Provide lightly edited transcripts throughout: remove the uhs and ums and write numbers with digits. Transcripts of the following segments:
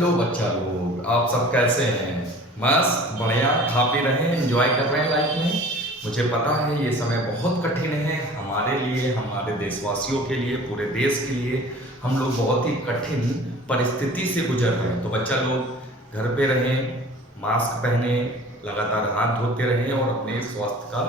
Hello बच्चा लोग, आप सब कैसे हैं? मस्त बढ़िया खा पी रहे हैं, एंजॉय कर रहे हैं लाइफ में। मुझे पता है ये समय बहुत कठिन है हमारे लिए, हमारे देशवासियों के लिए, पूरे देश के लिए। हम लोग बहुत ही कठिन परिस्थिति से गुजर रहे हैं। तो बच्चा लोग घर पे रहें, मास्क पहने, लगातार हाथ धोते रहें और अपने स्वास्थ्य का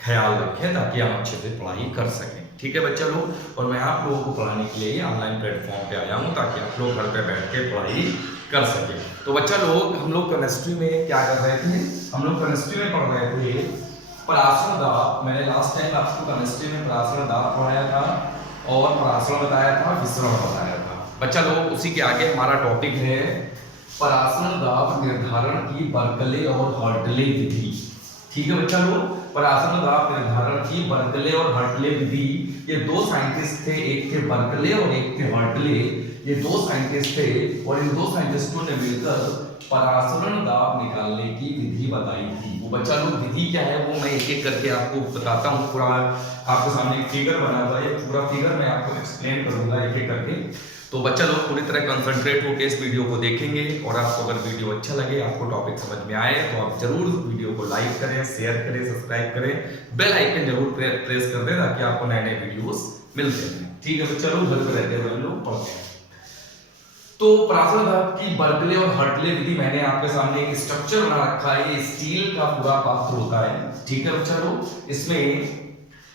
ख्याल रखें ताकि हम अच्छे से पढ़ाई कर सकें। ठीक है बच्चा लोग, और मैं आप लोगों को पढ़ाने के लिए ऑनलाइन प्लेटफॉर्म पे आया हूँ ताकि आप लोग घर पे बैठ के पढ़ाई कर सकें। तो बच्चा लोग, हम लोग केमिस्ट्री में क्या कर रहे थे? हम लोग केमिस्ट्री में पढ़ रहे थे पराशरण दाब। मैंने लास्ट टाइम आपको केमिस्ट्री में पराशरण दाब पढ़ाया था और पराशरण बताया था, विसरण बताया था। बच्चा लोग, उसी के आगे हमारा टॉपिक है पराशरण दाब निर्धारण की बर्कले और हर्टले विधि। ठीक है बच्चा लोग, पराशरण दाब निर्धारण की बर्कले और हर्टले विधि। ये दो साइंटिस्ट थे, एक थे बर्कले और एक थे हर्टले। ये दो साइंटिस्ट थे और इन दो साइंटिस्टों ने मिलकर पराशरण दाब निकालने की विधि बताई थी। वो बच्चा लोग विधि क्या है वो मैं एक एक करके आपको बताता हूँ। पूरा आपके सामने एक फिगर बना हुआ है, ये पूरा फिगर मैं आपको एक्सप्लेन करूंगा एक एक करके। तो बच्चा लोग पूरी तरह कंसंट्रेट होकर इस वीडियो को देखेंगे और आपको अगर वीडियो अच्छा लगे, आपको टॉपिक समझ में आए तो आप जरूर वीडियो को लाइक करें, शेयर करें, सब्सक्राइब करें, बेल आइकन जरूर प्रेस कर दें ताकि आपको नए नए वीडियोस मिलते हैं। ठीक है बच्चा लोग, घर पर रहते हुए हम लोग पढ़ते हैं। तो पराशरण दाब की बर्कले और हर्टले विधि, मैंने आपके सामने एक स्ट्रक्चर बना रखा है। ये स्टील का पूरा पात्र होता है। ठीक है बच्चा लोग, इसमें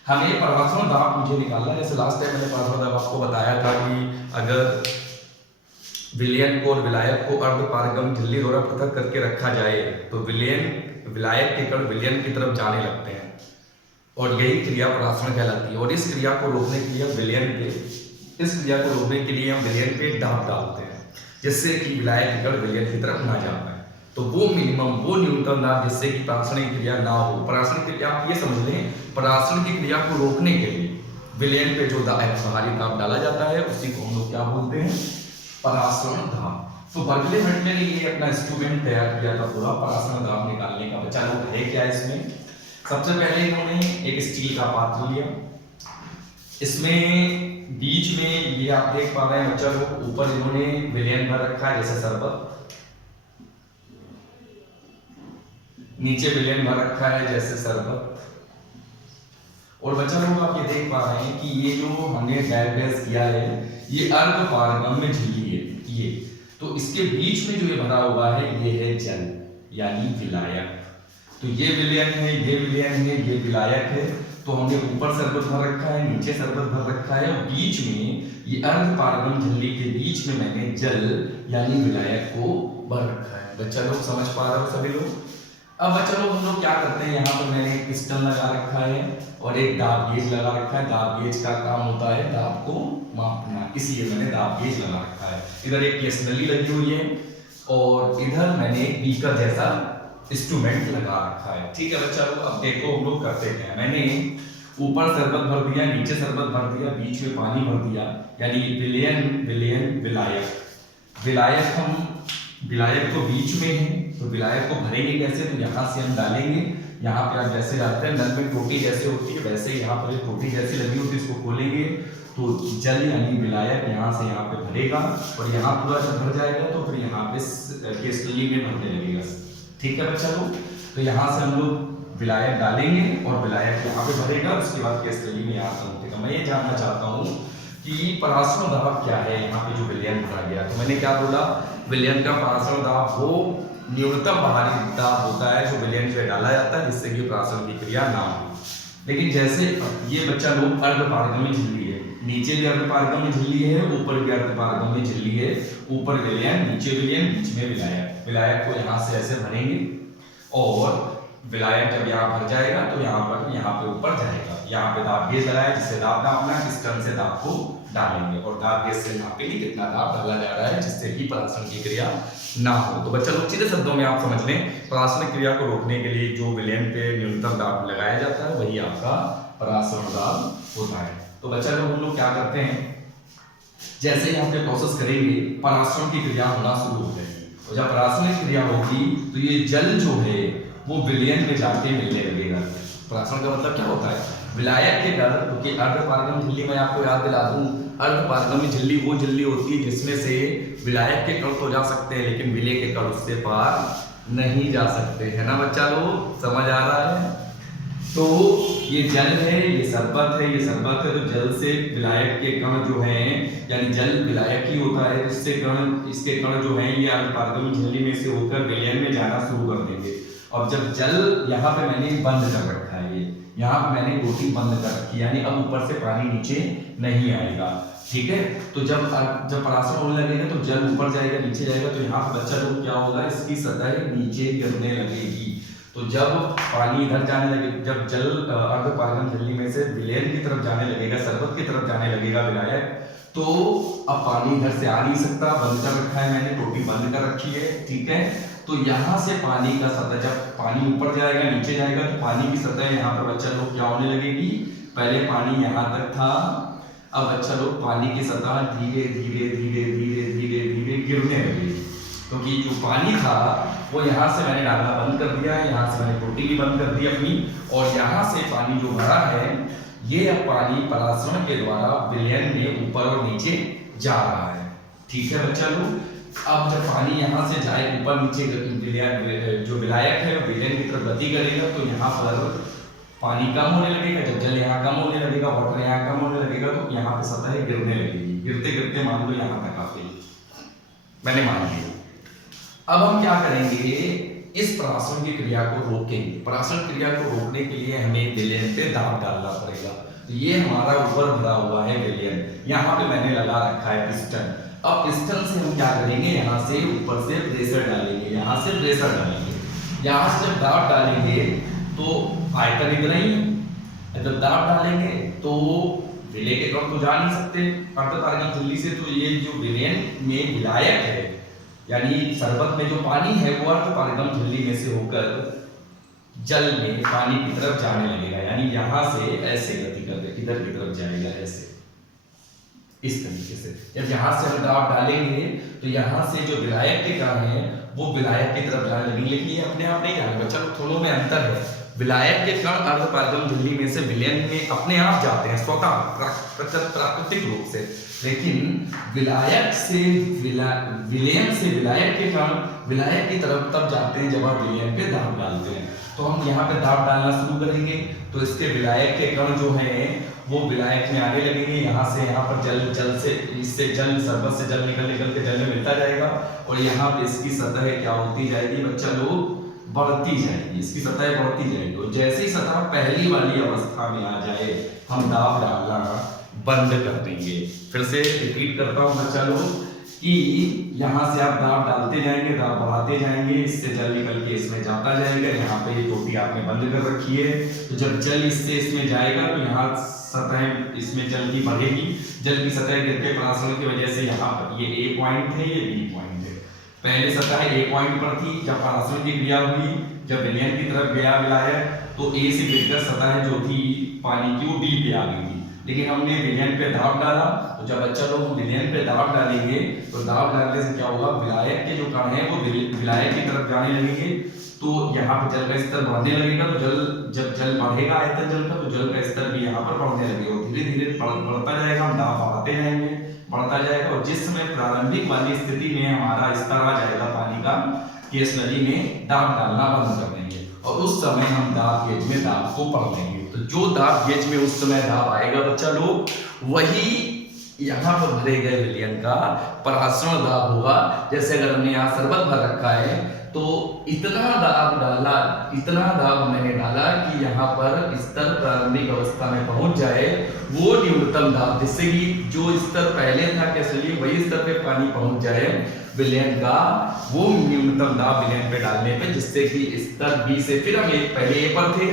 हमें पराशरण दाब मुझे निकालना है। जैसे लास्ट टाइम मैंने पराशरण दाब आपको बताया था कि अगर विलयन को और विलायक को अर्धपारगम झिल्ली द्वारा पृथक करके रखा जाए तो विलायक के कण विलयन की तरफ जाने लगते हैं और यही क्रिया पराशरण कहलाती है। और इस क्रिया को रोकने के लिए हम विलयन पे दाब डालते हैं जिससे कि विलायक के कण विलयन की तरफ ना जा पाए। तो वो न्यूनतम दाब जिससे कि पराशरण की क्रिया ना हो। पराशरण की क्रिया आप ये समझ लें, पराशरण की क्रिया को रोकने के लिए विलयन पे जो बाहरी दाब डाला जाता है उसी को हम लोग क्या बोलते हैं? पराशरण दाब। तो बर्कले हर्टले ने ये अपना इंस्ट्रूमेंट तैयार किया था पूरा पराशरण दाब निकालने का। बच्चा लोग है क्या इसमें? सबसे पहले इन्होंने एक स्टील का पात्र लिया, इसमें बीच में ये आप देख पा रहे हैं बच्चा लोग, ऊपर इन्होंने विलयन भर रखा है जैसे शरबत, नीचे विलयन भर रखा है जैसे शरबत। और बच्चा लोग आप ये देख पा रहे हैं कि ये जो हमने गैस किया है ये अर्धपारगम्य झिल्ली है ये। तो इसके बीच में जो ये भरा हुआ है ये है जल यानी विलायक। तो ये विलयन है, ये विलयन है, ये विलायक है। तो हमने ऊपर शरबत भर रखा है, नीचे शरबत भर रखा है और बीच में ये अर्धपारगम झिल्ली के बीच में मैंने जल यानी विलायक को भर रखा है। बच्चा लोग समझ पा रहे हो सभी लोग? अब बच्चा लोग हम लोग क्या करते हैं, यहाँ पर मैंने एक पिस्टन लगा रखा है और एक दाब गेज लगा रखा है। दाब गेज का काम होता है दाब को मापना, इसलिए मैंने दाब गेज लगा रखा है। इधर एक केस नली लगी हुई है और इधर मैंने एक बीकर जैसा इंस्ट्रूमेंट लगा रखा है। ठीक है बच्चा लोग, अब देखो हम लोग करते हैं। मैंने ऊपर शरबत भर दिया, नीचे शरबत भर दिया, बीच में पानी भर दिया, यानी विलयन विलायक तो बीच में है। तो विलायक को भरेंगे कैसे? तो यहाँ से हम डालेंगे, यहाँ पे आप जैसे डालते हैं नल में टोटी जैसे होती है वैसे यहाँ पर टोटी जैसी लगी होती है, इसको खोलेंगे तो जल यानी विलायक यहाँ से यहाँ पे भरेगा और यहाँ पूरा जब भर जाएगा तो फिर यहाँ पे केसली में भरने लगेगा। ठीक है बच्चा लोग, तो यहाँ से हम लोग विलायक डालेंगे और विलायक यहाँ पे भरेगा, उसके बाद केसली में यहाँ से उठेगा। मैं ये जानना चाहता हूँ कि पराशरण दाब क्या है यहाँ पे जो विलयन भरा गया। तो मैंने क्या बोला, विलयन का पराशरण दाब वो न्यूनतम बाहरी दाब होता है जो विलयन पे डाला जाता है जिससे कि पराशरण की क्रिया ना हो। लेकिन जैसे ये बच्चा लोग अर्धपारगम्य झिल्ली है, नीचे भी अर्धपारगम्य झिल्ली है, ऊपर भी अर्धपारगम्य झिल्ली है। ऊपर विलयन, नीचे विलयन, बीच में विलायक को यहाँ से ऐसे भरेंगे और विलायक जब यहाँ भर जाएगा तो यहाँ पे ऊपर जाएगा। यहाँ पे दाब गेज लगाया जिससे दाब नापना, किस टन से दाब को डालेंगे और दाब गेज से नापेंगे कितना दाब डाला जा रहा है जिससे कि पराशरण की क्रिया ना हो। तो बच्चा लोग सीधे शब्दों में आप समझ लें, पराशरण क्रिया को रोकने के लिए जो विलयन पे न्यूनतम दाब लगाया जाता है वही आपका पराशरण दाब होता है। तो बच्चा लोग हम लोग क्या करते हैं, जैसे यहाँ पे प्रोसेस करेंगे पराशरण की क्रिया होना शुरू हो जाएगी और जब पराशरण की क्रिया होगी तो ये जल जो है वो विलयन में जाके मिलने लगेगा। पराशरण का मतलब क्या होता है? विलायक के कण, क्योंकि अर्धपारगम झिल्ली में आपको याद दिला दूं, अर्धपारगम्य झिल्ली वो झिल्ली होती है जिसमें से विलायक के कण तो जा सकते हैं, लेकिन विलेय के कण उससे पार नहीं जा सकते, है ना बच्चा लोग, समझ आ रहा है। तो ये जल है, ये शरबत है, ये शरबत है, तो जल से विलायक के कण जो हैं, यानी जल विलायक ही होता है, इससे कण, इसके कण जो हैं ये अर्धपारगम्य झिल्ली में से होकर विलयन में जाना शुरू कर देंगे। और जब जल, यहाँ पे मैंने बंद कर रखा है, ये यहाँ पे मैंने बोतल बंद कर रखी, यानी अब ऊपर से पानी नीचे नहीं आएगा, ठीक है। तो जब परासरण होने लगेगा तो जल ऊपर जाएगा, नीचे जाएगा, तो यहाँ पे बच्चा लोग क्या होगा, इसकी सतह नीचे गिरने लगेगी। तो जब पानी इधर जाने लगे, जब जल अर्धपारगम्य झिल्ली में से विलयन की तरफ जाने लगेगा, शरबत की तरफ जाने लगेगा विलायक, तो अब पानी इधर से आ नहीं सकता, बंद कर रखा है मैंने, टोटी बंद कर रखी है, ठीक है। तो यहाँ से पानी का सतह, जब पानी ऊपर जाएगा नीचे जाएगा, तो पानी की सतह यहाँ पर बच्चा लोग क्या होने लगेगी, पहले पानी यहाँ तक था, अब बच्चा लोग पानी की सतह धीरे धीरे धीरे धीरे धीरे धीरे गिरने लगेगी, क्योंकि जो पानी था वो यहाँ से मैंने डालना बंद कर दिया है, यहाँ से मैंने टोटी भी बंद कर दी अपनी, और यहाँ से पानी जो भरा है ये अब पानी परासरण के द्वारा विलयन में ऊपर और नीचे जा रहा है, ठीक है बच्चा लोग। अब जब पानी यहाँ से जाए ऊपर नीचे, जो विलायक है विलयन की तरफ गति करेगा, तो यहाँ पर पानी कम होने लगेगा, जब जल यहाँ कम होने लगेगा, वाटर यहाँ कम होने लगेगा, तो यहाँ पे सतह गिरने लगेगी, गिरते गिरते मान लो यहाँ तक आके मैंने मान लिया। अब हम क्या करेंगे, इस परासरण की क्रिया को रोकेंगे। परासरण क्रिया को रोकने के लिए हमें विलयन पे दाब डालना पड़ेगा। तो ये हमारा ऊपर भरा हुआ है विलयन, यहाँ पे मैंने लगा रखा है पिस्टन। अब पिस्टन से हम क्या करेंगे, यहाँ से ऊपर से प्रेशर डालेंगे, यहाँ से प्रेशर डालेंगे, यहाँ से जब दाब डालेंगे तो आयतन इतना ही, जब दाब डालेंगे तो विलय के कण तो जा नहीं सकते अर्धपारगम्य झिल्ली से, तो ये जो विलयन में विलायक है, यानी शरबत में जो पानी है वो अर्धपारगम्य झिल्ली में से होकर जल में पानी की तरफ जाने लगेगा, यानी यहाँ से ऐसे गति करके इधर की तरफ जाएगा, ऐसे इस तरीके से। जब यहाँ से हम दाब डालेंगे तो यहाँ से जो विलायक के कण हैं वो विलायक की तरफ जाने लगेंगे, लेकिन ये अपने आप नहीं जाएगा, चलो दोनों में अंतर है। विलायक के कण अर्धपारगम्य झिल्ली में से विलयन में अपने आप जाते हैं स्वतः प्राकृतिक रूप से, लेकिन विलायक से विलयन से विलायक के कण विलायक की तरफ तब जाते हैं जब आप विलयन पे दाब डालते हैं। तो हम यहाँ पे दाब डालना शुरू करेंगे, तो इसके विलायक के कण जो हैं वो विलायक में आने लगेंगे, यहाँ से यहाँ पर जल से, इससे जल, शरबत से जल निकल के जल में मिलता जाएगा, और यहाँ पे इसकी सतह क्या होती जाएगी बच्चा लोग, बढ़ती जाएगी, इसकी सतह बढ़ती जाएगी। और जैसे ही सतह पहली वाली अवस्था में आ जाए हम दाब डालना बंद कर देंगे। फिर से रिपीट करता हूँ बच्चा लोग कि यहाँ से आप दाब डालते जाएंगे, दाब बढ़ाते जाएंगे, इससे जल निकल के इसमें जाता जाएगा। यहाँ पे ये टोटी आपने बंद कर रखी है, तो जब जल इससे इसमें जाएगा तो यहाँ सतह इसमें जल की बढ़ेगी, जल की सतह गिर के परासरण की वजह से यहाँ पर ये A पॉइंट है, ये B पॉइंट है। पहले सतह A पॉइंट पर थी, जब परासरण की क्रिया हुई, जब विलयन की तरफ गया विलायक, तो A से गिरकर सतह जो थी पानी की वो B पे आ गई थी, लेकिन हमने विलयन पे दाब डाला। तो जब बच्चा लोग विलयन पे दाब डालेंगे तो दाब डालने से क्या होगा, विलायक के जो कण हैं वो विलायक की तरफ जाने लगेंगे, तो यहाँ पे जल का स्तर बढ़ने लगेगा। तो जब जल बढ़ेगा आयतन जल का, तो जल का स्तर भी यहाँ पर बढ़ने लगेगा, धीरे धीरे बढ़ता जाएगा, हम दाब बढ़ाते जाएंगे, बढ़ता जाएगा, और जिस समय प्रारंभिक वाली स्थिति में हमारा स्तर आ जाएगा पानी का कि इस नदी में दाब डालना बंद कर देंगे, और उस समय हम दाब गेज में दाब को पढ़ लेंगे। तो जो दाब गेज में उस समय दाब आएगा बच्चा लोग, वही यहाँ पर भरे गए विलयन का परासरण दाब होगा। जैसे अगर हमने यहाँ शरबत भर रखा है तो इतना दाब डाला, इतना दाब मैंने डाला कि यहाँ पर स्तर प्रारंभिक अवस्था में पहुंच जाए, वो न्यूनतम दाब, जिससे कि जो स्तर पहले था क्या चलिए वही स्तर पे पानी पहुंच जाए विलयन का, वो न्यूनतम दाब विलयन पे डालने पे, जिससे कि स्तर B से, फिर हम पहले A पर थे,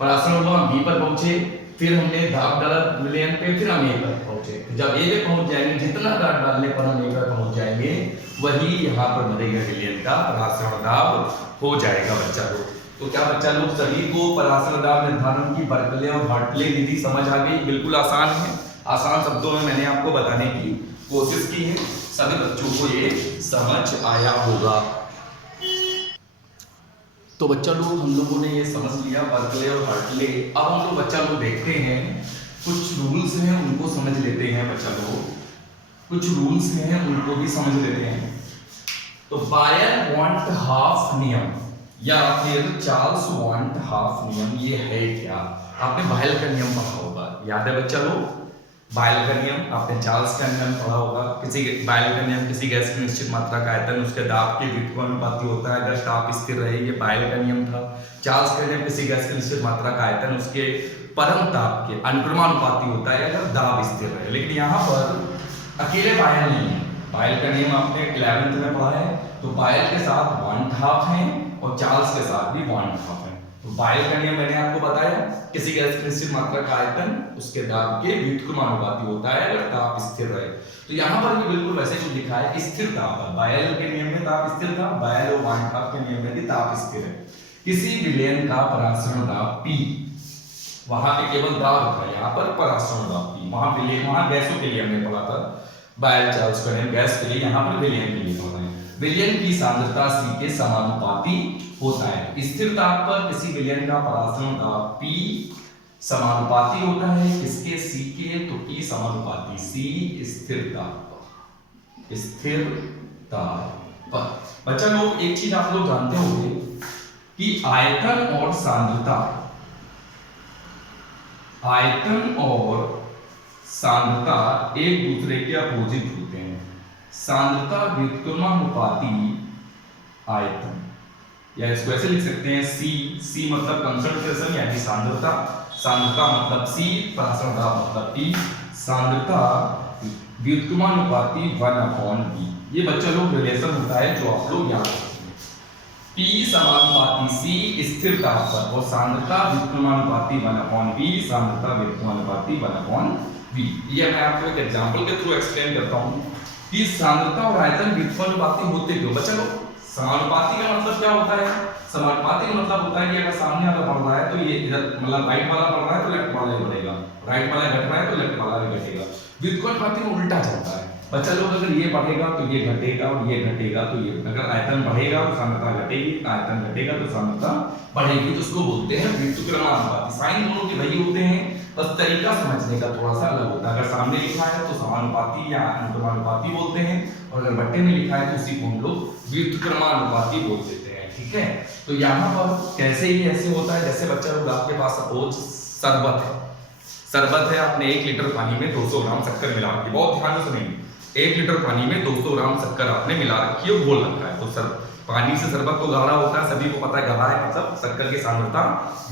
परासरण हुआ, B पर पहुंचे, फिर हमने दाब डाला विलयन पे, फिर हम A पर पहुंचे। तो जब A पे पहुंच जाएंगे, जितना दाब डालने पर हम A पर पहुंच जाएंगे, वही यहाँ पर भरेगा विलयन का परासरण दाब हो जाएगा बच्चा लोग। तो क्या बच्चा लोग सभी को परासरण दाब निर्धारण की बर्कले और हार्टले विधि समझ आ गई? बिल्कुल आसान है, आसान शब्दों में मैंने आपको बताने की कोशिश की है, सभी बच्चों को ये समझ आया होगा। तो बच्चा लोग हम लोगों ने ये समझ लिया बर्कले और हार्टले। अब हम लोग बच्चा लोग देखते हैं कुछ रूल्स हैं उनको समझ लेते हैं बच्चा लोग, कुछ रूल्स हैं उनको भी समझ लेते हैं। तो बायर वांट हाफ नियम या फिर चार्ल्स वांट हाफ नियम, ये है क्या? आपने बायल का नियम पढ़ा होगा, याद है बच्चा लोग? बायल का नियम आपने चार्ल्स का नियम पढ़ा होगा। बायल का नियम किसी गैस की निश्चित मात्रा का आयतन उसके दाब के व्युत्क्रमानुपाती होता है अगर ताप स्थिर रहे, ये बायल का नियम था। चार्ल्स का नियम किसी गैस की निश्चित मात्रा का आयतन उसके परम ताप के अनुक्रमानुपाती होता है अगर दाब स्थिर रहे। लेकिन यहाँ पर अकेले बायल नहीं है। बायल का नियम आपने 11th में पढ़ा है, तो बायल के साथ वांट हाफ है और चार्ल्स के साथ भी वांट हाफ है। तो बायल का नियम मैंने आपको बताया, किसी गैस की निश्चित मात्रा का आयतन उसके दाब के व्युत्क्रमानुपाती होता है अगर ताप स्थिर रहे। तो यहाँ पर भी बिल्कुल वैसे कुछ लिखा है, स्थिर ताप है। बायल के नियम में ताप स्थिर था, बायल और वांट हाफ के नियम में भी ताप स्थिर है। किसी विलयन का परासरण दाब P, वहां पे केवल दाब था, यहाँ पर परासरण दाब P। वहां गैसों के लिए हमने पढ़ा था बायल चार्ल्स का नियम गैस के लिए, यहाँ पर विलयन के लिए पढ़ा है। विलयन की सांद्रता C के समानुपाती होता है। स्थिर ताप पर किसी विलयन का परासरण दाब P समानुपाती होता है किसके? C के। तो P समानुपाती C स्थिर ताप पर, स्थिर ताप पर। बच्चा लोग एक चीज आप लोग जानते होंगे कि आयतन और सांद्रता, आयतन और सांद्रता एक दूसरे के अपोजिट होते हैं। सांद्रता व्युत्क्रमानुपाती आयतन, या इसको ऐसे लिख सकते हैं C मतलब कंसंट्रेशन यानी सांद्रता, सांद्रता मतलब C, परासरण दाब मतलब P, सांद्रता व्युत्क्रमानुपाती 1/V। ये बच्चा लोग रिलेशन होता है जो आप लोग याद रखेंगे। P समानुपाती C स्थिर ताप पर और सांद्रता व्युत्क्रमानुपाती 1/V, सांद्रता व्युत्क्रमानुपाती 1/V। ये मैं आपको एक एग्जांपल के थ्रू एक्सप्लेन करता हूं कि सांद्रता और आयतन व्युत्क्रमानुपाती होते क्यों। बच्चा लोग समानुपाती का मतलब क्या होता है? समानुपाती का मतलब होता है कि अगर सामने वाला बढ़ रहा है तो ये इधर मतलब राइट वाला बढ़ रहा है तो लेफ्ट वाला ही बढ़ेगा, राइट वाला घट रहा है तो लेफ्ट वाला भी घटेगा। व्युत्क्रमानुपाती में उल्टा चलता है बच्चा लोग, अगर ये बढ़ेगा तो ये घटेगा और ये घटेगा तो ये, अगर आयतन बढ़ेगा तो सांद्रता घटेगी, आयतन घटेगा तो सांद्रता बढ़ेगी। तो उसको बोलते हैं व्युत्क्रमानुपाती। साइन दोनों के वही होते हैं, बस तरीका समझने का थोड़ा सा अलग होता है। अगर सामने लिखा है तो समानुपाती या अनुक्रमानुपाती बोलते हैं, और अगर बट्टे में लिखा है तो उसी को हम लोग व्युत्क्रमानुपाती बोल देते हैं। ठीक है, तो यहाँ पर कैसे ही ऐसे होता है जैसे बच्चा लोग आपके पास सपोज शरबत है, शरबत है, आपने 1 लीटर पानी में 200 ग्राम शक्कर मिला रखी है। बहुत ध्यान से सुनेंगे, 1 लीटर पानी में 200 ग्राम शक्कर आपने मिला रखी है, घोल रखा है। तो सर पानी से शरबत तो गाढ़ा होता है, सभी को पता है गाढ़ा है मतलब शक्कर की सांद्रता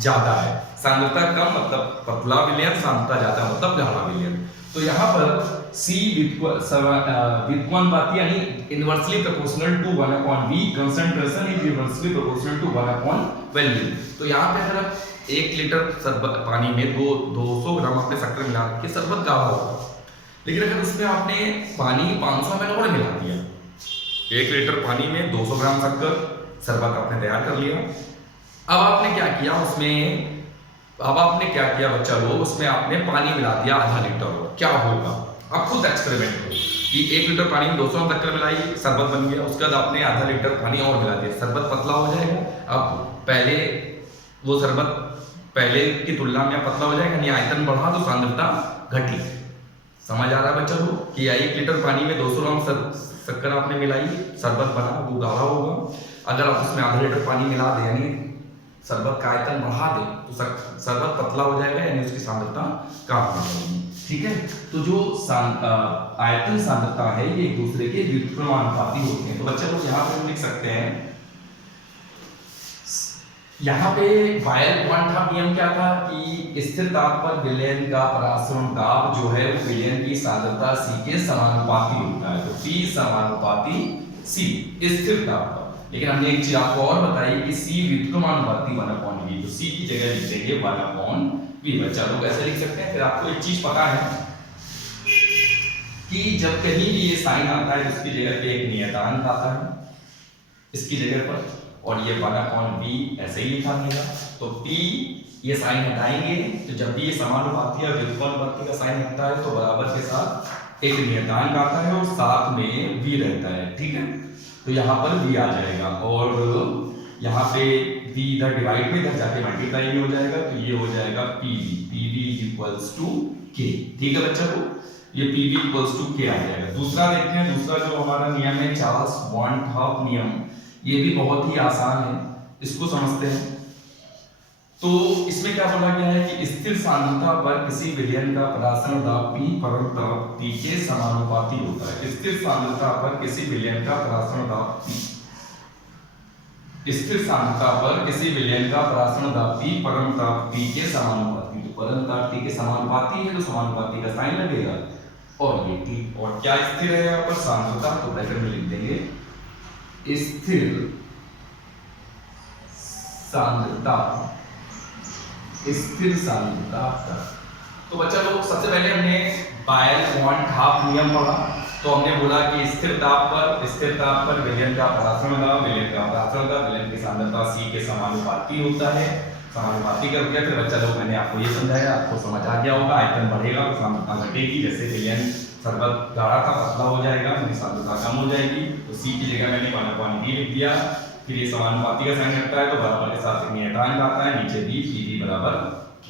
ज्यादा है। सांद्रता कम मतलब पतला विलयन, सांद्रता ज्यादा मतलब गाढ़ा विलयन। तो यहाँ पर C व्युत्क्रमानुपाती यानी inversely proportional to 1/V, concentration is inversely proportional to 1/वैल्यू। तो यहाँ पे अगर 1 लीटर शरबत पानी में 200 ग्राम आपने शक्कर मिला रखी है, शरबत गाढ़ा होगा। लेकिन अगर उसमें आपने पानी 500 ml और मिला दिया, 1 लीटर पानी में 200 ग्राम शक्कर शरबत आपने तैयार कर लिया। अब आपने क्या किया उसमें, अब आपने क्या किया बच्चा लोग, उसमें आपने पानी मिला दिया आधा लीटर और। क्या होगा? आप खुद एक्सपेरिमेंट करो कि 1 लीटर पानी में 200 ग्राम शक्कर मिलाई, शरबत बन गया। उसके बाद आपने आधा लीटर पानी और मिला दिया, शरबत पतला हो जाएगा। अब पहले वो शरबत पहले की तुलना में पतला हो जाएगा, यानी आयतन बढ़ा तो सांद्रता घटी। समझ आ रहा है बच्चा लोग कि 1 लीटर पानी में 200 ग्राम शक्कर आपने मिलाई, शरबत बना, वो गाढ़ा होगा। अगर आप उसमें आधा लीटर पानी मिला दें यानी शरबत का आयतन बढ़ा दें तो शरबत पतला हो जाएगा, यानी उसकी सांद्रता कम हो जाएगी। ठीक है, तो जो आयतन सांद्रता है ये एक दूसरे के व्युत्क्रमानुपाती होते हैं। तो बच्चे लोग यहाँ पे लिख सकते हैं, यहाँ पे बायल वांट हाफ नियम क्या था कि स्थिर ताप पर विलयन का परासरण दाब जो है वो विलयन की सांद्रता C के समानुपाती होता है। तो P समानुपाती C स्थिर ताप पर। लेकिन हमने एक चीज आपको और बताई कि C व्युत्क्रमानुपाती 1/V, तो C की जगह लिख देंगे 1/V। बच्चा लोग ऐसे लिख सकते हैं। फिर आपको एक चीज पता है कि जब कहीं भी ये साइन आता है इसकी जगह पे एक नियतांक आता है इसकी जगह पर, और ये 1/V ऐसे ही लिखा रहेगा। तो P ये साइन हटाएंगे तो जब भी ये समानुपाती और व्युत्क्रमानुपाती का साइन हटता है तो बराबर के साथ एक नियतांक आता है और साथ में V रहता है। ठीक है, तो यहाँ पर V आ जाएगा और यहाँ पे V इधर डिवाइड में इधर जाके मल्टीप्लाई हो जाएगा, तो ये हो जाएगा PV PV is equals to K। ठीक है बच्चा, को ये PV इक्वल्स टू K आ जाएगा। दूसरा देखते हैं, दूसरा जो हमारा नियम है चार्ल्स वॉन हॉफ नियम, ये भी बहुत ही आसान है, इसको समझते हैं। तो इसमें क्या बोला गया है कि स्थिर सांद्रता पर किसी विलयन का परासरण दाब P परम दाब T के समानुपाती होता है। स्थिर सांद्रता पर किसी विलयन का परासरण दाब P, स्थिर सांद्रता पर किसी विलयन का परासरण दाब P परम दाब T के समानुपाती। तो परम दाब T के समानुपाती है तो समानुपाती का साइन लगेगा और ये T। और क्या स्थिर है यहाँ पर सांद्रता, तो ब्रैकेट में लिख देंगे स्थिर सांद्रता, स्थिर सांद्रता। तो बच्चा लोग सबसे पहले हमने बायल वॉन हाफ नियम पढ़ा। तो हमने बोला कि स्थिर ताप पर विलयन का परासरण दाब, विलयन का परासरण दाब विलयन की सांद्रता C के समानुपाती होता है। समानुपाती कर दिया, फिर बच्चा लोग मैंने आपको ये समझाया, आपको समझ आ गया होगा। आयतन बढ़ेगा तो सांद्रता घटेगी, जैसे विलयन शरबत गाढ़ा था पतला हो जाएगा, मेरी सांद्रता कम हो जाएगी। तो C की जगह मैंने 1/D लिख दिया। फिर ये समानुपाती का साइन लगता है तो बराबर के साथ एक नियतांक आता है, नीचे भी PV बराबर K।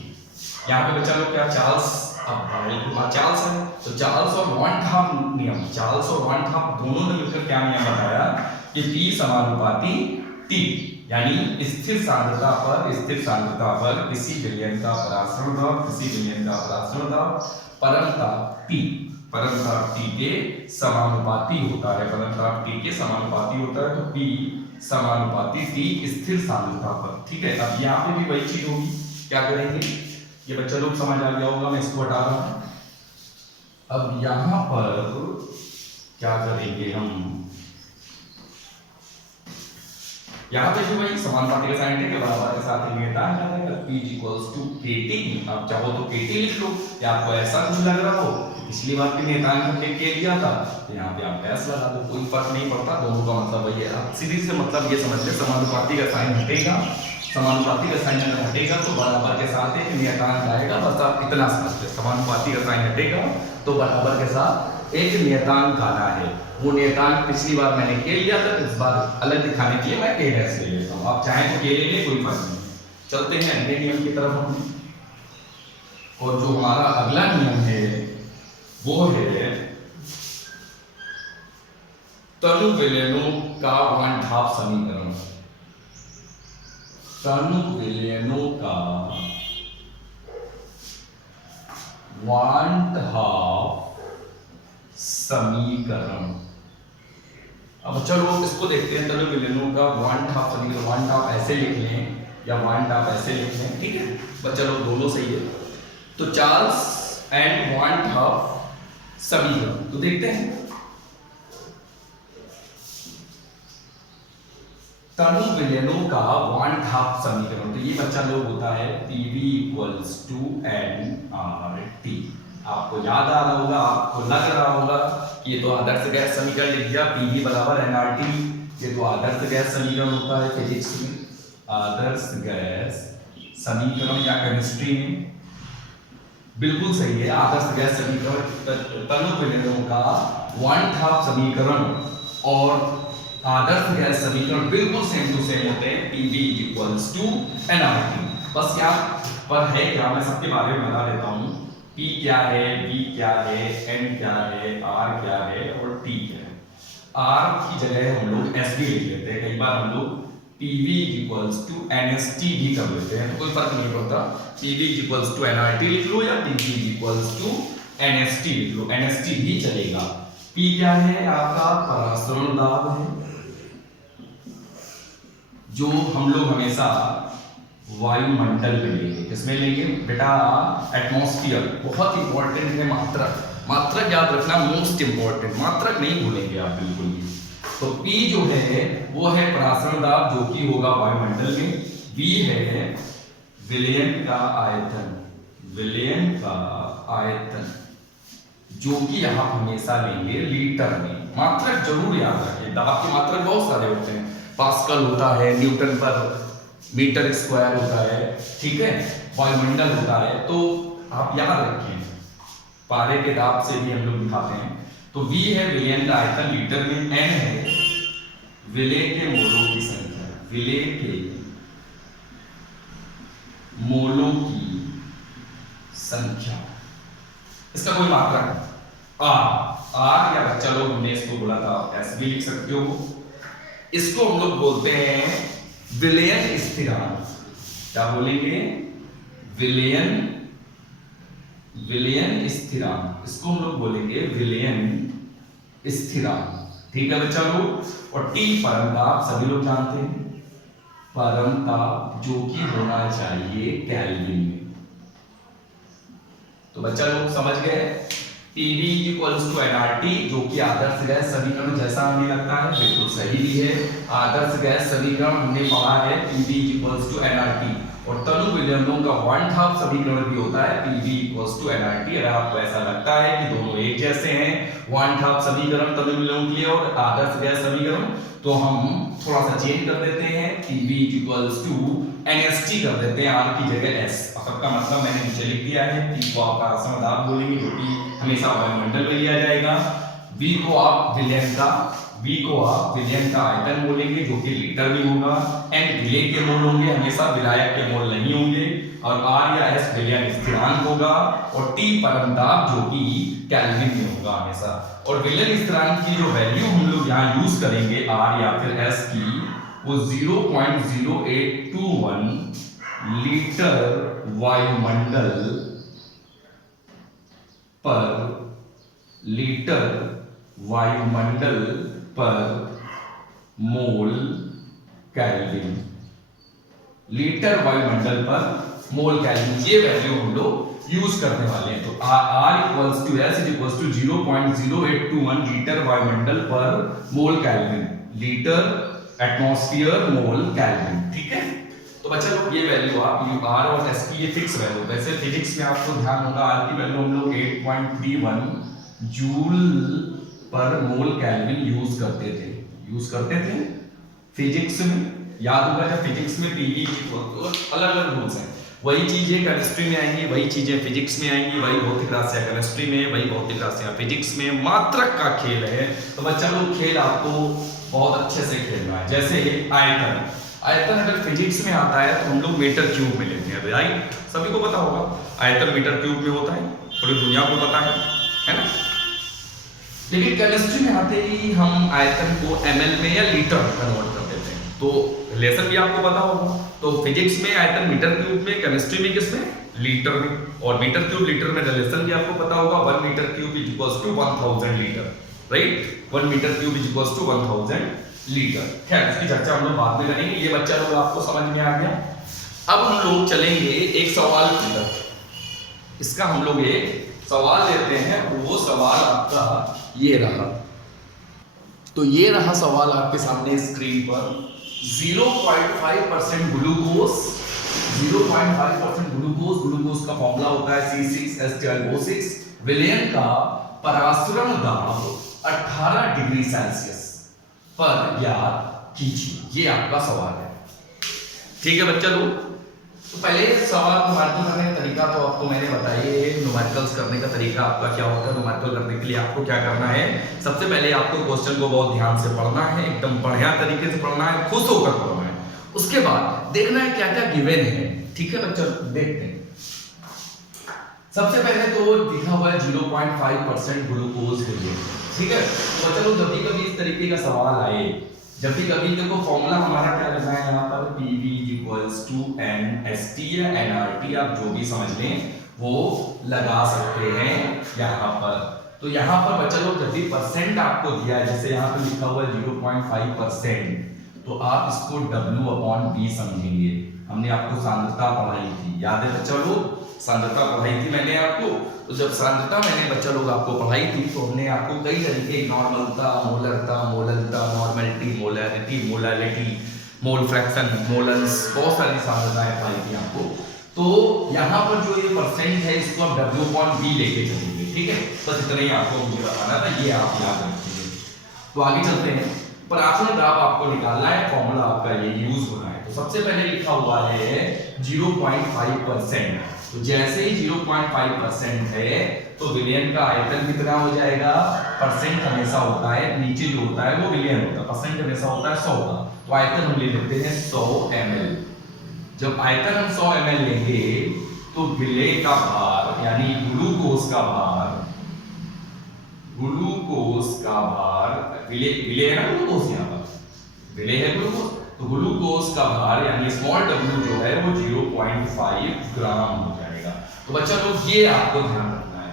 यहाँ पे बच्चा लोग क्या चार्ल्स, अब चार्ल्स है तो चार्ल्स और वॉन हॉफ नियम, चार्ल्स और वॉन हॉफ दोनों ने मिलकर क्या नियम बताया कि P समानुपाती T, यानी स्थिर सांद्रता पर किसी विलयन का परासरण दाब, किसी विलयन का परासरण दाब परमताप T के समानुपाती होता है, परमताप T के समानुपाती होता है। तो P समानुपाती T स्थिर सांद्रता पर। ठीक है, अब यहाँ पे भी वही चीज होगी, क्या करेंगे, ये बच्चा लोग समझ आ गया होगा, मैं इसको हटा रहा हूं। अब यहाँ पर क्या करेंगे हम, यहाँ पे भी वही समानुपाती का साइन है, बराबर के साथ नियतांक आ जाएगा P इक्वल्स टू KT। आप चाहो तो KT लिख लो, या आपको ऐसा कुछ लग रहा हो पिछली बार के नियतांक हमने K लिया था तो यहाँ पे आप S लगा दो, कोई फर्क नहीं पड़ता, दोनों का मतलब वही है। आप सीधी से मतलब ये समझ ले, समानुपाती का साइन हटेगा, समानुपाती का साइन अगर हटेगा तो बराबर के साथ एक नियतांक आएगा। बस आप इतना समझ ले, समानुपाती का साइन हटेगा तो बराबर के साथ एक नियतांक आना है। वो नियतांक पिछली बार मैंने K लिया था, इस बार अलग दिखाने के लिए मैं K ले लेता हूँ। आप चाहें तो K ले लें, कोई फर्क नहीं। चलते हैं अगले नियम की तरफ हम, और जो हमारा अगला नियम है वो है तनु विलयनों का वॉन हाफ समीकरण। तनु विलयनों का वॉन हाफ समीकरण। अब चलो इसको देखते हैं, तनु विलयनों का वॉन हाफ समीकरण। वॉन हाफ ऐसे लिख लें या वॉन हाफ ऐसे लिख लें, ठीक है बच्चा लोग, दोनों सही है। तो चार्ल्स एंड वॉन हाफ समीकरण तो देखते हैं। तनु विलयनों का वॉन हाफ समीकरण, तो ये बच्चा लोग होता है PV इक्वल्स टू nRT। आपको याद आ रहा होगा, आपको लग रहा होगा कि ये तो आदर्श गैस समीकरण लिख दिया, PV बराबर nRT। ये तो आदर्श गैस समीकरण होता है फिजिक्स में, आदर्श गैस समीकरण या केमिस्ट्री में, बिल्कुल सही है। आदर्श गैस समीकरण, तनु विलयनों का वॉन हाफ समीकरण और आदर्श गैस समीकरण बिल्कुल सेम टू सेम होते हैं, PV इक्वल्स टू nRT। बस यहाँ पर है क्या, मैं सबके बारे में बता देता हूँ। P क्या है, V क्या है, N क्या है, R क्या है और T क्या है। R की जगह हम लोग SD लिख लेते हैं, कई बार हम लोग PV इक्वल्स टू NST भी कर लेते हैं, तो कोई फर्क नहीं पड़ता। PV इक्वल्स टू nRT लिख लो या PV इक्वल्स टू NST लिख लो, NST भी चलेगा। P क्या है, आपका परासरण दाब है, जो हम लोग हमेशा वायुमंडल में लेंगे। किसमें लेंगे बेटा, एटमॉस्फेयर। बहुत इंपॉर्टेंट है मात्रक, मात्रक याद रखना, मोस्ट इंपॉर्टेंट, मात्रक नहीं भूलेंगे आप बिल्कुल भी। तो P जो है वो है परासरण दाब, जो कि होगा वायुमंडल में। V है विलयन का आयतन, विलयन का आयतन, जो कि आप हमेशा लेंगे लीटर में। मात्रक जरूर याद रखें, दाब के मात्रक बहुत सारे होते हैं, पास्कल होता है, न्यूटन पर मीटर स्क्वायर होता है, ठीक है, वायुमंडल होता है, तो आप याद रखें। पारे के दाब से भी हम लोग दिखाते हैं। तो V है विलयन का आयतन लीटर में, N है विलय के मोलों की संख्या, विलय के मोलों की इसका कोई मात्रक है आर या बच्चा लोग हमने इसको बोला था एस भी लिख सकते हो। इसको हम लोग बोलते हैं विलयन स्थिरांक। क्या बोलेंगे? विलयन स्थिरांक। इसको हम लोग बोलेंगे विलयन स्थिरांक। ठीक है बच्चा लोग। और टी परमताप सभी लोग जानते हैं, परमताप जो कि होना चाहिए केल्विन में। तो बच्चा लोग समझ गए PV इक्वल्स टू nRT, जो कि आदर्श गैस समीकरण जैसा हमें लगता है, बिल्कुल सही भी है। आदर्श गैस समीकरण हमने पढ़ा है PV इक्वल्स टू nRT, और तनु विलयनों का 1/2 समीकरण भी होता है PV इक्वल्स टू nRT। अगर आपको ऐसा लगता है कि दोनों एक जैसे हैं, 1/2 समीकरण तनु विलयनों के लिए और आदर्श गैस समीकरण, तो हम थोड़ा सा चेंज कर देते हैं, PV इक्वल्स टू NST कर देते हैं, R की जगह S। सबका मतलब मैंने नीचे लिख दिया है। P को आप राशनदाब बोलेंगे, जो कि हमेशा वायुमंडल में लिया जाएगा। V को आप विलयन का आयतन बोलेंगे, जो कि लीटर में होगा। N विलय के मोल होंगे, हमेशा विलायक के मोल नहीं होंगे। और R या S विलयन स्थिरांक होगा, और T परमताप जो कि केल्विन में होगा हमेशा। और विलयन स्थिरांक की जो वैल्यू हम लोग यहाँ यूज करेंगे R या फिर S की, वो 0.0821 लीटर वायुमंडल पर मोल केल्विन। लीटर वायुमंडल पर मोल केल्विन, ये वैल्यू हम लोग यूज करने वाले हैं। तो R equals to S equals to 0.0821 litre वायुमंडल पर mole kelvin, litre atmosphere mole kelvin. ठीक है, तो बच्चा लोग ये वैल्यू आप R और S की ये फिक्स वैल्यू, वैसे फिजिक्स में आपको ध्यान होगा R की वैल्यू हम लोग 8.31 जूल पर मोल केल्विन यूज करते थे फिजिक्स में। याद होगा जब फिजिक्स में PV अलग अलग रूल्स हैं, वही चीजें केमिस्ट्री में आएंगी, वही चीजें फिजिक्स में आएंगी, वही भौतिक राशियां केमिस्ट्री में, वही भौतिक राशियां फिजिक्स में। मात्रक का खेल है, तो बच्चा लोग खेल आपको बहुत अच्छे से खेलना है। जैसे आयतन अगर फिजिक्स में आता है तो हम लोग मीटर क्यूब में लेते हैं, राइट? सभी को पता होगा आयतन मीटर क्यूब में होता है, पूरी दुनिया को पता है ना? लेकिन केमिस्ट्री में आते ही हम आयतन को ml में या लीटर में कन्वर्ट कर देते हैं। तो रिलेशन भी आपको पता होगा। तो फिजिक्स में आयतन मीटर क्यूब में, केमिस्ट्री में किसमें? लीटर में। और मीटर क्यूब लीटर में रिलेशन भी आपको पता होगा, 1 metre cube is equals to 1000 litre, right? 1 metre cube is equals to 1000 litre. खैर इसकी चर्चा हम लोग बाद में करेंगे, ये बच्चा लोग आपको समझ में आ गया। अब हम लोग चलेंगे एक सवाल की तरफ। इसका हम लोग एक सवाल लेते हैं, वो सवाल आपका ये रहा। तो ये रहा सवाल आपके सामने स्क्रीन पर। 0.5% ग्लूकोज का फॉर्मूला होता है C6H12O6। विलयन का परासरण दाब 18 डिग्री सेल्सियस पर ज्ञात कीजिए। ये आपका सवाल है। ठीक है बच्चा लोग, तो पहले सवाल न्यूमेरिकल करने का तरीका तो आपको मैंने बताया है। न्यूमेरिकल्स करने का तरीका आपका क्या होता है। न्यूमेरिकल करने के लिए आपको क्या करना है, सबसे पहले आपको क्वेश्चन को बहुत ध्यान से पढ़ना है, एकदम बढ़िया तरीके से पढ़ना है, खुश होकर पढ़ना है। उसके बाद देखना है क्या क्या गिवन है। ठीक है बच्चा, देखते हैं। सबसे पहले तो लिखा हुआ है 0.5% ग्लूकोज के लिए। ठीक है, तो चलो जब भी कभी इस तरीके का सवाल आए, जब भी कभी देखो फॉर्मूला हमारा क्या लगना है यहाँ पर, PV इक्वल्स टू NST या nRT, आप जो भी समझ लें वो लगा सकते हैं यहाँ पर। तो यहाँ पर बच्चा लोग जब भी परसेंट आपको दिया है, जैसे यहाँ पे लिखा हुआ है 0.5%, तो आप इसको W/V समझेंगे। हमने आपको सांद्रता पढ़ाई थी, याद है बच्चा लोग? सांद्रता पढ़ाई थी मैंने आपको। तो जब सांद्रता मैंने बच्चा लोग आपको पढ़ाई थी, तो हमने आपको कई तरीके, नॉर्मलता, मोलरता, नॉर्मलिटी, मोलालिटी, मोल फ्रैक्शन, मोलन्स, बहुत सारी सांद्रताएं पढ़ाई थी आपको। तो यहाँ पर जो ये परसेंट है, इसको आप W/V लेके चलेंगे। ठीक है, बस इतना ही आपको मुझे बताना था, ये आप याद रखिए। तो आगे चलते हैं। परासरण दाब आपको निकालना है, फॉर्मूला आपका ये यूज होना है। तो सबसे पहले लिखा हुआ है 0.5%। तो जैसे ही 0.5% है, तो विलयन का आयतन कितना हो जाएगा? परसेंट हमेशा होता है, नीचे जो होता है वो विलयन होता है, परसेंट हमेशा होता है 100 का। तो आयतन हम ले लेते हैं 100 ml। जब आयतन हम 100 ml लेंगे, तो विलय का भार यानी ग्लूकोज का भार ग्लूकोज का भार, विले है ना ग्लूकोज, यहाँ पर विले है ग्लूकोज, तो ग्लूकोज का भार यानी स्मॉल w जो है वो 0.5 ग्राम हो जाएगा। तो बच्चा लोग ये आपको ध्यान रखना है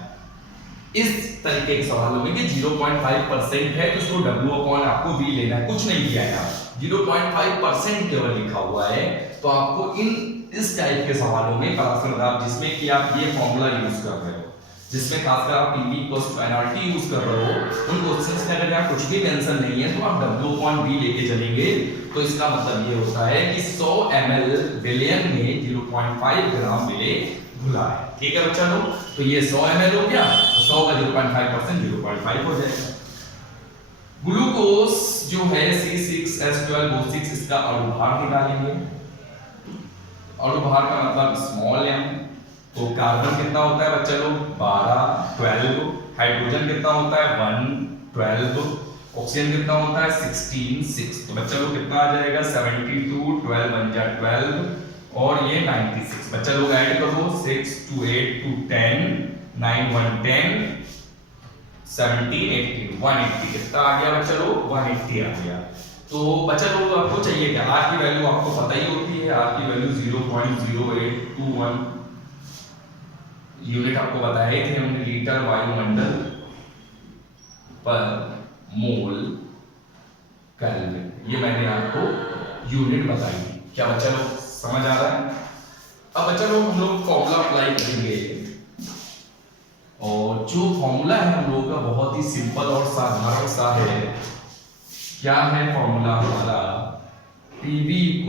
इस तरीके के सवालों में कि 0.5% है तो उसको w अपॉन आपको v लेना है, कुछ नहीं दिया है यहाँ 0.5% केवल लिखा हुआ है। तो आपको इस टाइप के सवालों में पराश्रय जिसमें कि आप ये फॉर्मूला यूज कर रहे हो, जिसमें खासकर आप PV + NRT यूज कर रहे हो, उन क्वेश्चंस में अगर यहाँ कुछ भी मेंशन नहीं है तो आप W upon V लेके चलेंगे। तो इसका मतलब ये होता है कि 100 ml विलयन में 0.5 ग्राम विले घुला है। ठीक है बच्चा लोग, तो ये 100 ml हो गया, तो 100 का 0.5% 0.5 हो जाएगा। ग्लूकोज जो है C6H12O6 इसका अणुभार निकालेंगे। अणुभार का मतलब स्मॉल m, तो कार्बन कितना होता है बच्चा लोग 12, हाइड्रोजन कितना होता है 1, 12, ऑक्सीजन कितना होता है 16, 6, तो बच्चा लोग कितना आ जाएगा 72, 12 बन जा 12 और ये 96। बच्चा लोग ऐड करो 6 2 8 2 10 9 1 10 17 18 180 कितना आ गया बच्चा लोग 180 आ गया। तो बच्चा लोग आपको चाहिए क्या, आर की वैल्यू आपको पता ही होती है, आर की वैल्यू 0.0821 यूनिट आपको बताया थे हमने, लीटर वायुमंडल पर मोल केल्विन, ये मैंने आपको यूनिट बताई थी। क्या बच्चा लोग समझ आ रहा है? अब बच्चा लोग हम लोग फॉर्मूला अप्लाई करेंगे और जो फॉर्मूला है हम लोगों का बहुत ही सिंपल और साधारण सा है। क्या है फॉर्मूला हमारा PV =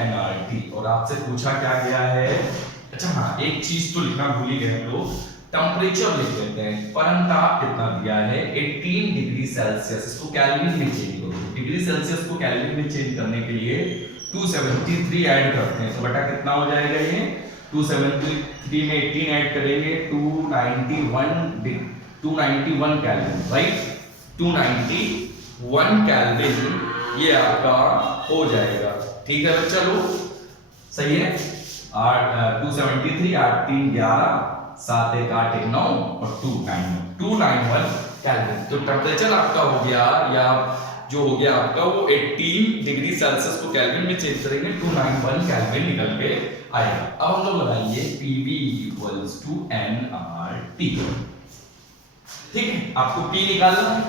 NRT, और आपसे पूछा क्या गया है, अच्छा हाँ एक चीज तो लिखना भूल ही गए हम लोग, टेम्परेचर लिख लेते हैं। परंताप कितना दिया है 18 डिग्री सेल्सियस, इसको केल्विन में चेंज करो, डिग्री सेल्सियस को केल्विन में चेंज करने के लिए 273 ऐड करते हैं, तो बेटा कितना हो जाएगा ये 273 में 18 ऐड करेंगे 291 केल्विन, राइट 291 केल्विन ये आपका हो जाएगा। ठीक है बच्चा लोग, सही है। 273 8 3 11 7 1 8 1 9 और 291 केल्विन। तो टेम्परेचर आपका हो गया, या जो हो गया आपका वो 18 डिग्री सेल्सियस को केल्विन में चेंज करेंगे 291 केल्विन निकल के आएगा। अब हम लोग लगाएंगे PV = NRT। ठीक है, आपको P निकालना है,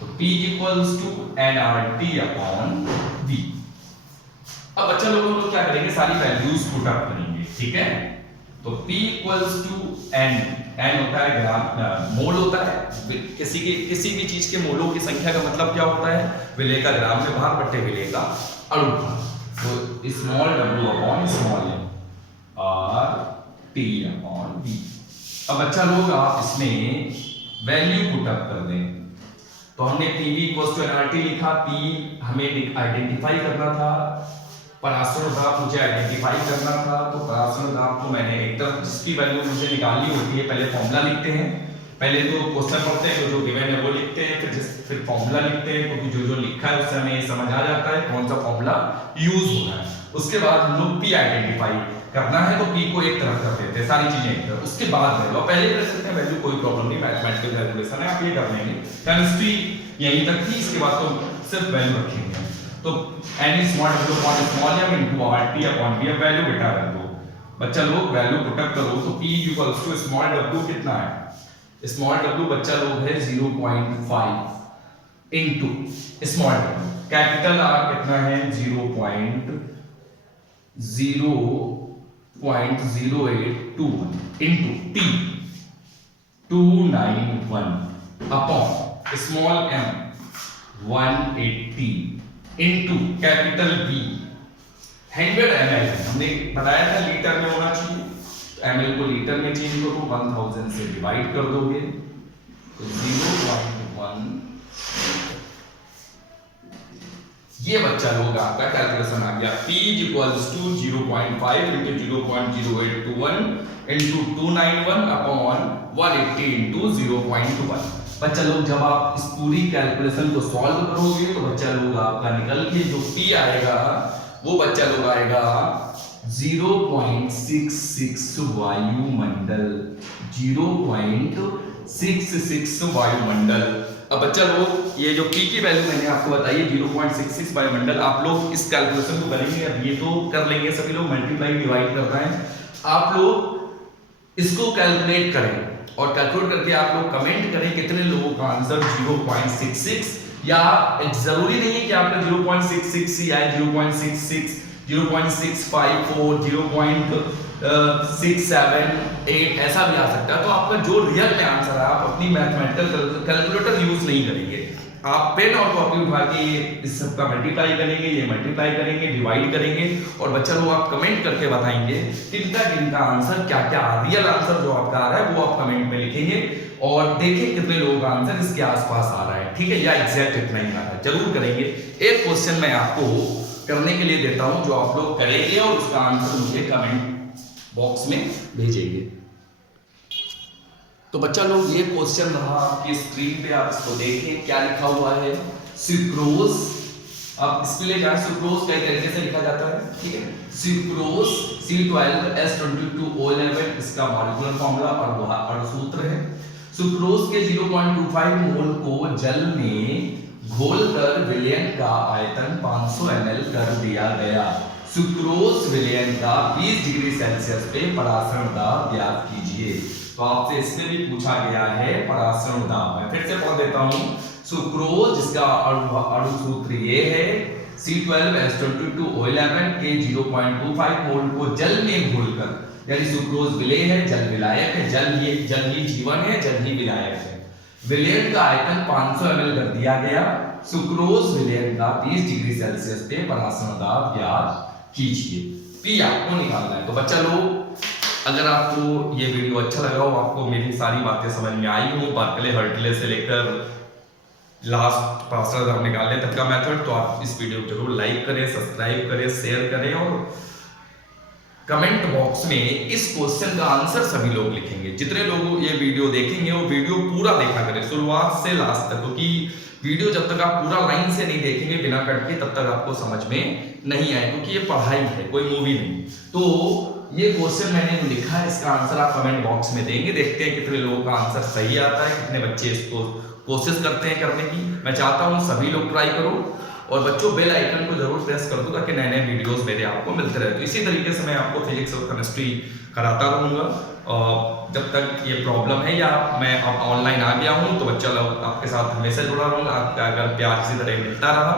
तो P = NRT अपॉन V। अब बच्चा लोगों को क्या करेंगे, सारी वैल्यूज पुट अप करेंगे। ठीक है, तो P = N होता है ग्राम, मोल होता है किसी भी चीज के मोलों की संख्या का मतलब क्या होता है, विलेय का ग्राम में भार बट्टे विलेय का अणुभार। तो small w upon small m RT upon V। अब बच्चा लोग आप इसमें वैल्यू पुट अप कर दें, तो हमने PV = NRT लिखा, P हमें आइडेंटिफाई करना था, पराश्रय दाब मुझे आइडेंटिफाई करना था, तो पराश्रय दाब को मैंने एक तरफ जिसकी वैल्यू मुझे निकालनी होती है पहले फॉर्मूला लिखते हैं, पहले तो क्वेश्चन पढ़ते हैं, जो गिवन है वो लिखते हैं, फिर फॉर्मूला लिखते हैं, क्योंकि जो लिखा है उससे हमें समझ आ जाता है कौन सा फॉर्मूला यूज होना है। उसके बाद हम लोग P आइडेंटिफाई करना है, तो P को एक तरफ कर देते हैं, सारी चीजें एक तरफ, उसके बाद वैल्यू पहले कर सकते हैं, वैल्यू कोई प्रॉब्लम नहीं, मैथमेटिकल कैलकुलेशन है, आप ये कर लेंगे। केमिस्ट्री यहीं तक थी, इसके बाद तो सिर्फ वैल्यू रखेंगे। तो n small w upon small m into RT upon V। अब वैल्यू बेटा रख दो बच्चा लोग, वैल्यू पुट अप करो, तो P = स्मॉल w कितना है, स्मॉल w बच्चा लोग है 0.5 into small w, capital R कितना है 0.0821 into T 291 upon small m 180 into capital B 100 ml, हमने बताया था लीटर में होना चाहिए, तो ml को लीटर में चेंज करो, 1000 से डिवाइड कर दोगे तो 0.1। ये बच्चा लोग आपका कैलकुलेशन आ गया। P = 0.5 into 0.0821 into 291 upon 180 into 0.1। बच्चा लोग जब आप इस पूरी कैलकुलेशन को सॉल्व करोगे तो बच्चा लोग आपका निकल के जो P आएगा वो बच्चा लोग आएगा 0.66 वायुमंडल 0.66 0.66 वायुमंडल। अब बच्चा लोग ये जो P की वैल्यू मैंने आपको बताई है 0.66 वायुमंडल, आप लोग इस कैलकुलेशन को करेंगे। अब ये तो कर लेंगे सभी लोग, मल्टीप्लाई डिवाइड करना है। आप लोग इसको कैलकुलेट करें और कैलकुलेट करके आप लोग कमेंट करें कितने लोगों का आंसर 0.66, या जरूरी नहीं है कि आपका 0.66 ही आए, 0.66, 0.654, 0.678 ऐसा भी आ सकता है। तो आपका जो रियल में आंसर है, आप अपनी मैथमेटिकल कैलकुलेटर यूज नहीं करेंगे, आप पेन और कॉपी उठा के इस सबका मल्टीप्लाई करेंगे, ये मल्टीप्लाई करेंगे, डिवाइड करेंगे, और बच्चा लोग आप कमेंट करके बताएंगे किनका आंसर क्या क्या रियल आंसर जो आपका आ रहा है वो आप कमेंट में लिखेंगे, और देखें कितने लोगों का आंसर इसके आसपास आ रहा है, ठीक है, या एग्जैक्ट इतना ही आ रहा है, जरूर करेंगे। एक क्वेश्चन मैं आपको करने के लिए देता हूं जो आप लोग करेंगे और उसका आंसर मुझे कमेंट बॉक्स में भेजेंगे। तो बच्चा लोग ये क्वेश्चन रहा आपकी स्क्रीन पे, आप इसको देखें क्या लिखा हुआ है। सुक्रोज, आप इसके लिए जाए, सुक्रोज कई तरीके से लिखा जाता है, ठीक है। सुक्रोज C12H22O11 इसका मॉलिक्यूलर फॉर्मूला और अणुसूत्र है। सुक्रोज के 0.25 मोल को जल में घोलकर विलयन का आयतन 500 ml कर दिया गया। सुक्रोज विलयन का 20 डिग्री सेल्सियस पे परासरण दाब ज्ञात कीजिए। तो आपसे इसमें भी पूछा गया है परासरण दाब। मैं फिर से पढ़ देता हूं। सुक्रोज जिसका अणुसूत्र ये है C12H22O11 के 0.25 मोल को जल में घोलकर, यानी सुक्रोज विलेय है, जल विलायक है, जल ही जीवन है, जल ही विलायक है। विलयन का आयतन 500 ml कर दिया गया। सुक्रोज विलयन का 20 डिग्री सेल्सियस पे परासरण दाब ज्ञात कीजिए। पी आपको निकालना है। तो बच्चा लोग, अगर आपको ये वीडियो अच्छा लगा हो, आपको मेरी सारी बातें समझ में आई हो, बार्कले हर्टले से लेकर लास्ट परासरण दाब निकालने तक का मेथड, तो आप इस वीडियो को जरूर लाइक करें, सब्सक्राइब करें, शेयर करें, और कमेंट बॉक्स में इस क्वेश्चन का आंसर सभी लोग लिखेंगे। जितने लोग ये वीडियो देखेंगे वो वीडियो पूरा देखा करें शुरुआत से लास्ट तक, क्योंकि वीडियो जब तक आप पूरा लाइन से नहीं देखेंगे बिना कट के, तब तक आपको समझ में नहीं आए, क्योंकि ये पढ़ाई है, कोई मूवी नहीं। तो ये क्वेश्चन मैंने जो लिखा है इसका आंसर आप कमेंट बॉक्स में देंगे। देखते हैं कितने लोगों का आंसर सही आता है, कितने बच्चे इसको कोशिश करते हैं करने की। मैं चाहता हूँ सभी लोग ट्राई करो, और बच्चों बेल आइकन को जरूर प्रेस कर दो ताकि नए नए वीडियोस मेरे आपको मिलते रहे। तो इसी तरीके से मैं आपको फिजिक्स और केमिस्ट्री कराता रहूँगा जब तक ये प्रॉब्लम है, या मैं अब ऑनलाइन आ गया हूँ तो बच्चा लोग आपके साथ हमेशा जुड़ा रहूँगा। आपका अगर प्यार इसी तरह मिलता रहा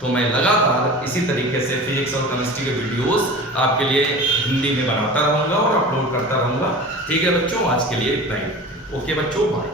तो मैं लगातार इसी तरीके से फिजिक्स और केमिस्ट्री के वीडियोस आपके लिए हिंदी में बनाता रहूँगा और अपलोड करता रहूँगा। ठीक है बच्चों, आज के लिए इतना ही। ओके बच्चों, बाय।